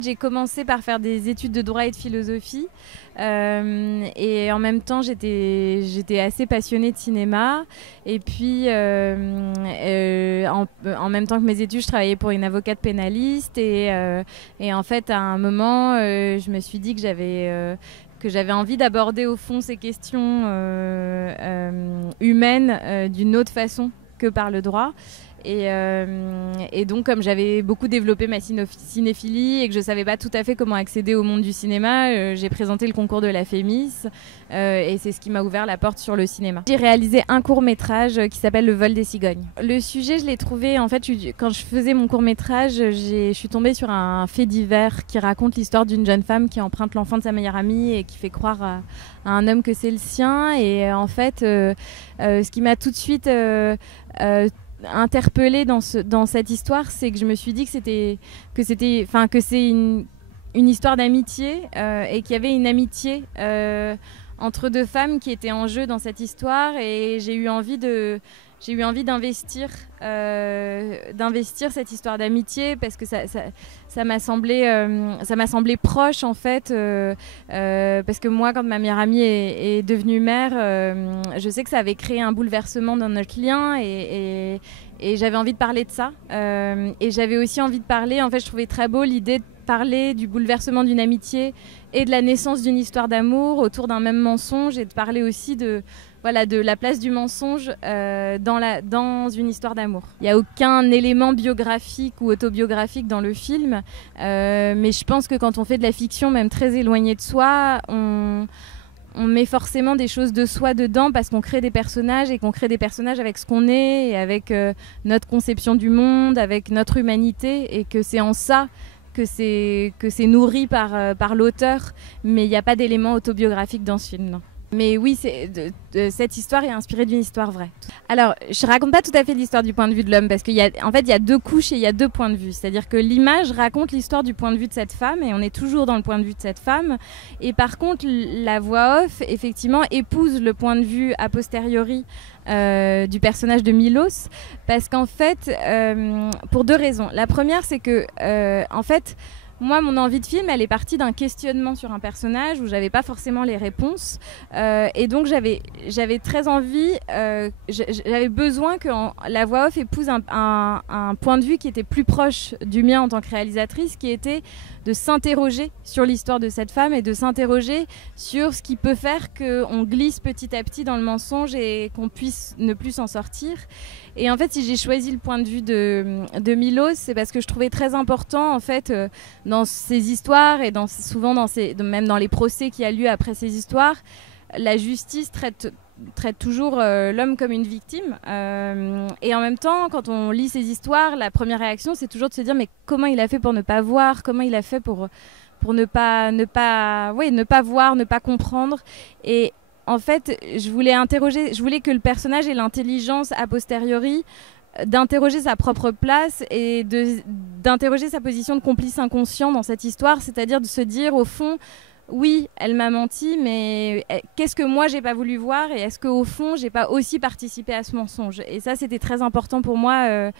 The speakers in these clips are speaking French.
J'ai commencé par faire des études de droit et de philosophie et en même temps j'étais assez passionnée de cinéma et puis en même temps que mes études je travaillais pour une avocate pénaliste et en fait à un moment je me suis dit que j'avais envie d'aborder au fond ces questions humaines d'une autre façon que par le droit. Et donc comme j'avais beaucoup développé ma cinéphilie et que je ne savais pas tout à fait comment accéder au monde du cinéma, j'ai présenté le concours de la Fémis et c'est ce qui m'a ouvert la porte sur le cinéma. J'ai réalisé un court-métrage qui s'appelle Le vol des cigognes. Le sujet, je l'ai trouvé, en fait, quand je faisais mon court-métrage, je suis tombée sur un fait divers qui raconte l'histoire d'une jeune femme qui emprunte l'enfant de sa meilleure amie et qui fait croire à un homme que c'est le sien. Et en fait, ce qui m'a tout de suite interpellée dans cette histoire, c'est que je me suis dit que c'est une histoire d'amitié et qu'il y avait une amitié entre deux femmes qui étaient en jeu dans cette histoire, et j'ai eu envie d'investir cette histoire d'amitié parce que ça m'a semblé proche en fait parce que moi quand ma meilleure amie est devenue mère, je sais que ça avait créé un bouleversement dans notre lien et j'avais envie de parler de ça et j'avais aussi envie de parler, en fait je trouvais très beau l'idée de parler du bouleversement d'une amitié et de la naissance d'une histoire d'amour autour d'un même mensonge, et de parler aussi de la place du mensonge dans une histoire d'amour. Il n'y a aucun élément biographique ou autobiographique dans le film, mais je pense que quand on fait de la fiction, même très éloignée de soi, on met forcément des choses de soi dedans parce qu'on crée des personnages, et qu'on crée des personnages avec ce qu'on est et avec notre conception du monde, avec notre humanité, et que c'est en ça que c'est nourri par l'auteur, mais il n'y a pas d'élément autobiographique dans ce film, non. Mais oui, cette histoire est inspirée d'une histoire vraie. Alors, je raconte pas tout à fait l'histoire du point de vue de l'homme, parce qu'il y a deux couches et il y a deux points de vue. C'est-à-dire que l'image raconte l'histoire du point de vue de cette femme, et on est toujours dans le point de vue de cette femme. Et par contre, la voix off, effectivement, épouse le point de vue a posteriori du personnage de Milos, parce qu'en fait, pour deux raisons. La première, c'est que, en fait, moi, mon envie de film, elle est partie d'un questionnement sur un personnage où j'avais pas forcément les réponses, et donc j'avais très envie, j'avais besoin que la voix off épouse un point de vue qui était plus proche du mien en tant que réalisatrice, qui était de s'interroger sur l'histoire de cette femme et de s'interroger sur ce qui peut faire qu'on glisse petit à petit dans le mensonge et qu'on puisse ne plus s'en sortir. Et en fait, si j'ai choisi le point de vue de Milos, c'est parce que je trouvais très important, en fait, dans ces histoires et souvent même dans les procès qui a lieu après ces histoires, la justice traite toujours l'homme comme une victime. Et en même temps, quand on lit ces histoires, la première réaction, c'est toujours de se dire mais comment il a fait pour ne pas voir, comment il a fait pour ne pas voir, ne pas comprendre. Et en fait, je voulais que le personnage ait l'intelligence a posteriori d'interroger sa propre place et d'interroger sa position de complice inconscient dans cette histoire, c'est-à-dire de se dire au fond, oui, elle m'a menti, mais qu'est-ce que moi j'ai pas voulu voir, et est-ce qu'au fond j'ai pas aussi participé à ce mensonge? Et ça, c'était très important pour moi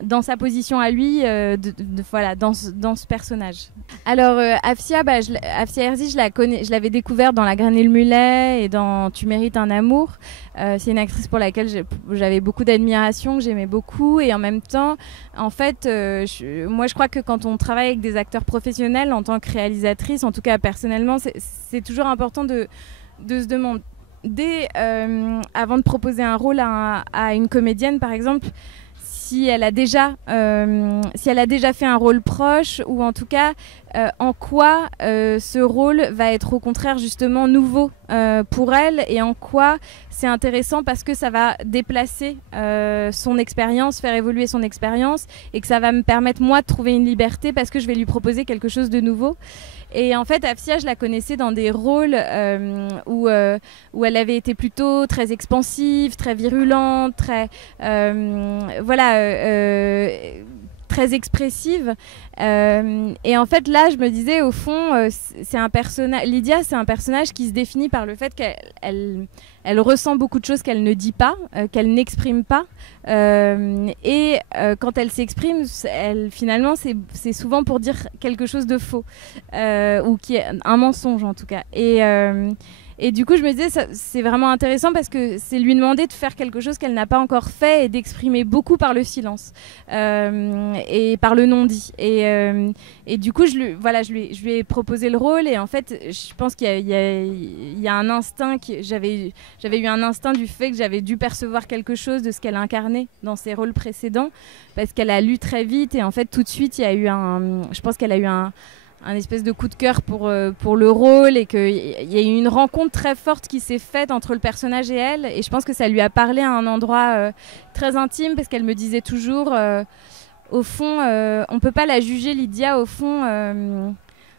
dans sa position à lui, dans ce personnage. Alors Afsia Herzi, je l'avais découverte dans La Graine et le Mulet et dans Tu mérites un amour. C'est une actrice pour laquelle j'avais beaucoup d'admiration, que j'aimais beaucoup, et en même temps, en fait, moi je crois que quand on travaille avec des acteurs professionnels en tant que réalisatrice, en tout cas personnellement, c'est toujours important de se demander avant de proposer un rôle à une comédienne, par exemple, si elle a déjà fait un rôle proche, ou en tout cas en quoi ce rôle va être au contraire justement nouveau pour elle, et en quoi c'est intéressant parce que ça va déplacer son expérience, faire évoluer son expérience, et que ça va me permettre moi de trouver une liberté parce que je vais lui proposer quelque chose de nouveau. Et en fait, Afsia, je la connaissais dans des rôles où elle avait été plutôt très expansive, très virulente, très très expressive. Et en fait, là, je me disais, au fond, c'est un personnage. Lydia, c'est un personnage qui se définit par le fait qu'elle ressent beaucoup de choses qu'elle ne dit pas, qu'elle n'exprime pas. Et quand elle s'exprime, finalement, c'est souvent pour dire quelque chose de faux, ou qui est un mensonge en tout cas. Et du coup, je me disais, c'est vraiment intéressant parce que c'est lui demander de faire quelque chose qu'elle n'a pas encore fait et d'exprimer beaucoup par le silence et par le non-dit. Et du coup, je lui ai proposé le rôle et en fait, je pense qu'il y a un instinct. J'avais eu un instinct du fait que j'avais dû percevoir quelque chose de ce qu'elle incarnait dans ses rôles précédents parce qu'elle a lu très vite et en fait, tout de suite, je pense qu'elle a eu un espèce de coup de cœur pour le rôle et qu'il y a eu une rencontre très forte qui s'est faite entre le personnage et elle et je pense que ça lui a parlé à un endroit très intime parce qu'elle me disait toujours au fond on peut pas la juger Lydia au fond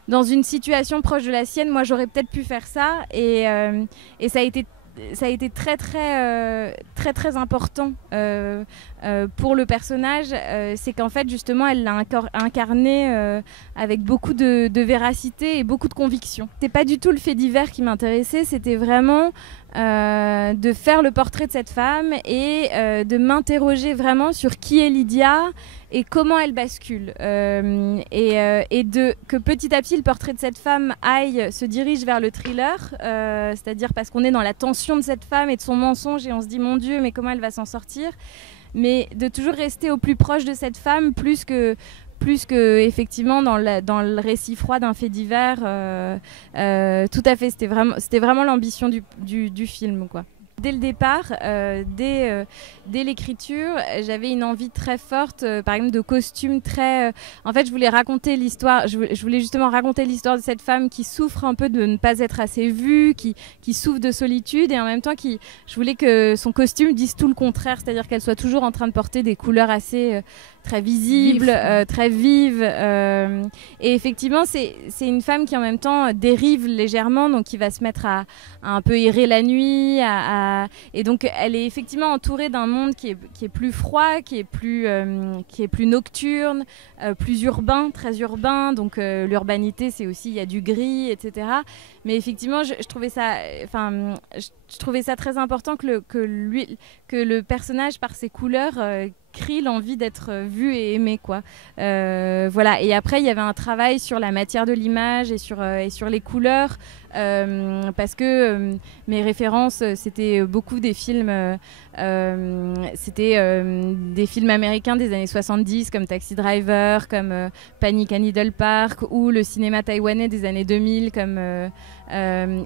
dans une situation proche de la sienne moi j'aurais peut-être pu faire ça et ça a été très très important pour le personnage, c'est qu'en fait justement elle l'a incarné avec beaucoup de véracité et beaucoup de conviction. C'était pas du tout le fait divers qui m'intéressait, c'était vraiment de faire le portrait de cette femme et de m'interroger vraiment sur qui est Lydia et comment elle bascule et que petit à petit le portrait de cette femme se dirige vers le thriller, c'est-à-dire parce qu'on est dans la tension de cette femme et de son mensonge et on se dit mon Dieu mais comment elle va s'en sortir, mais de toujours rester au plus proche de cette femme plus que effectivement dans le récit froid d'un fait divers. Tout à fait, c'était vraiment l'ambition du film, quoi. Dès le départ, dès l'écriture, j'avais une envie très forte, par exemple, de costumes très... En fait, je voulais raconter l'histoire, je voulais justement raconter l'histoire de cette femme qui souffre un peu de ne pas être assez vue, qui souffre de solitude, et en même temps, je voulais que son costume dise tout le contraire, c'est-à-dire qu'elle soit toujours en train de porter des couleurs assez... très visible, très vive. Et effectivement, c'est une femme qui en même temps dérive légèrement, donc qui va se mettre à un peu errer la nuit. Et donc, elle est effectivement entourée d'un monde qui est plus froid, qui est plus nocturne, plus urbain, très urbain. Donc, l'urbanité, c'est aussi, il y a du gris, etc. Mais effectivement, je trouvais ça très important que le personnage, par ses couleurs, crie l'envie d'être vu et aimé, quoi. Voilà. Et après, il y avait un travail sur la matière de l'image et sur les couleurs, parce que mes références, c'était beaucoup des films, des films américains des années 70, comme Taxi Driver, comme Panic at Needle Park, ou le cinéma taïwanais des années 2000,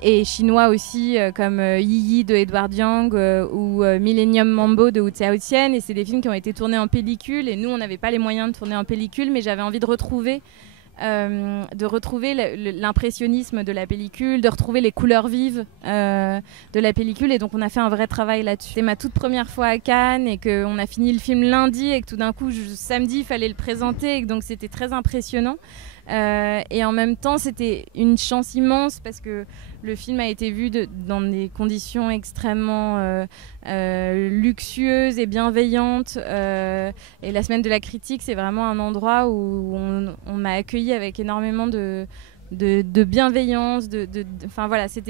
et chinois aussi, comme Yi Yi de Edward Yang, ou Millennium Mambo de Wu Xiaotian. Et c'est des films qui ont été tournés en pellicule, et nous, on n'avait pas les moyens de tourner en pellicule, mais j'avais envie de retrouver l'impressionnisme de la pellicule, de retrouver les couleurs vives de la pellicule, et donc on a fait un vrai travail là-dessus. C'était ma toute première fois à Cannes et qu'on a fini le film lundi et que tout d'un coup samedi il fallait le présenter, et que donc c'était très impressionnant. Et en même temps c'était une chance immense parce que le film a été vu dans des conditions extrêmement luxueuses et bienveillantes, et la semaine de la critique, c'est vraiment un endroit où on m'a accueilli avec énormément de bienveillance, enfin voilà, ça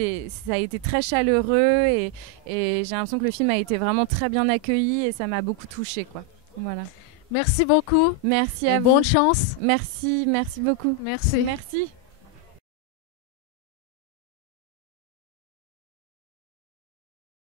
a été très chaleureux, et j'ai l'impression que le film a été vraiment très bien accueilli et ça m'a beaucoup touchée, quoi. Voilà. Merci beaucoup. Merci à vous. Bonne chance. Merci beaucoup. Merci. Merci.